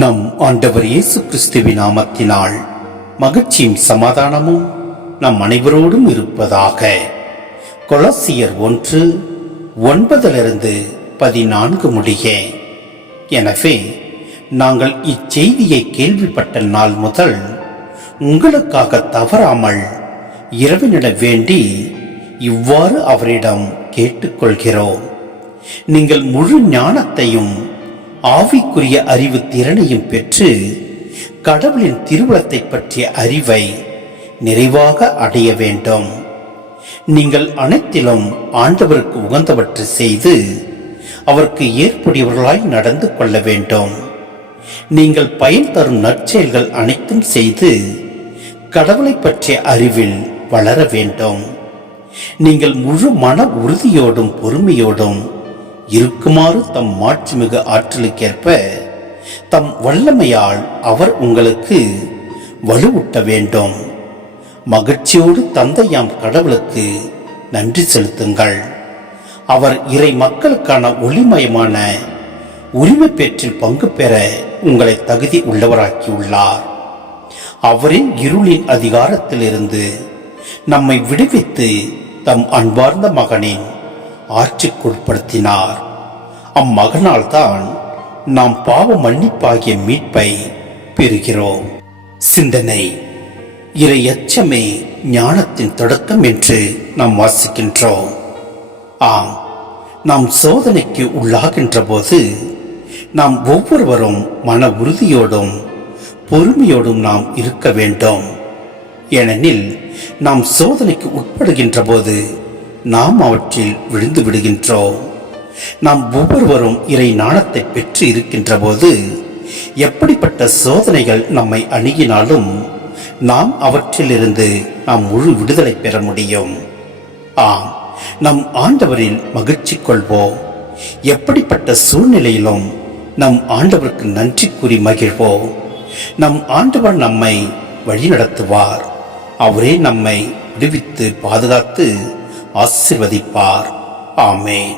நம் ஆண்டவர் இயேசு கிறிஸ்துவின் நாமத்தினால் மகிழ்ச்சியும் சமாதானமும் நம் அனைவரோடும் இருப்பதாக. கொலோசியர் 1:9-14 முடிய. எனவே நாங்கள் இச்செய்தியை கேள்விப்பட்ட நாள் முதல் உங்களுக்காக தவறாமல் இறைவனிட வேண்டி இவ்வாறு அவரிடம் கேட்டுக்கொள்கிறோம். நீங்கள் முழு ஞானத்தையும் ஆவிக்குரிய அறிவு திறனையும் பெற்று கடவுளின் திருவுளத்தை பற்றிய அறிவை நிறைவாக அடைய வேண்டும். நீங்கள் அனைத்திலும் ஆண்டவருக்கு உகந்தவற்றை செய்து அவருக்கு ஏற்புடையவர்களாய் நடந்து கொள்ள வேண்டும். நீங்கள் பயன் தரும் நற்செயல்கள் அனைத்தும் செய்து கடவுளை பற்றிய அறிவில் வளர வேண்டும். நீங்கள் முழு மன உறுதியோடும் பொறுமையோடும் இருக்குமாறு தம் மாட்சிமிகு ஆற்றலுக்கேற்ப தம் வல்லமையால் அவர் உங்களுக்கு வலுவூட்ட வேண்டும். மகிழ்ச்சியோடு தந்தையாம் கடவுளுக்கு நன்றி செலுத்துங்கள். அவர் இறை மக்களுக்கான ஒளிமயமான உரிமை பெற்றில் பங்கு பெற உங்களை தகுதி உள்ளவராக்கியுள்ளார். அவரே இருளின் அதிகாரத்திலிருந்து நம்மை விடுவித்து தம் அன்பார்ந்த மகனின் ஆட்சிக்குட்படுத்தினார். அம்மகனால் தான் நாம் பாவ மன்னிப்பாகிய மீட்பை பெறுகிறோம். சிந்தனை: இறை அச்சமே ஞானத்தின் தொடக்கம் என்று நாம் வாசிக்கின்றோம். ஆம், நாம் சோதனைக்கு உள்ளாகின்ற போது நாம் ஒவ்வொருவரும் மன உறுதியோடும் பொறுமையோடும் நாம் இருக்க வேண்டும். ஏனெனில் நாம் சோதனைக்கு உட்படுகின்ற போது நாம் அவற்றில் விழுந்து விடுகின்றோம். நாம் ஒவ்வொருவரும் இறை ஞானத்தை பெற்று இருக்கின்ற போது எப்படிப்பட்ட சோதனைகள் நம்மை அணுகினாலும் நாம் அவற்றிலிருந்து நாம் முழு விடுதலை பெற முடியும். ஆம், நம் ஆண்டவரில் மகிழ்ச்சி கொள்வோம். எப்படிப்பட்ட சூழ்நிலையிலும் நம் ஆண்டவருக்கு நன்றி கூறி மகிழ்வோம். நம் ஆண்டவர் நம்மை வழிநடத்துவார். அவரே நம்மை விடுவித்து பாதுகாத்து ஆசீர்வதிப்பார். ஆமென்.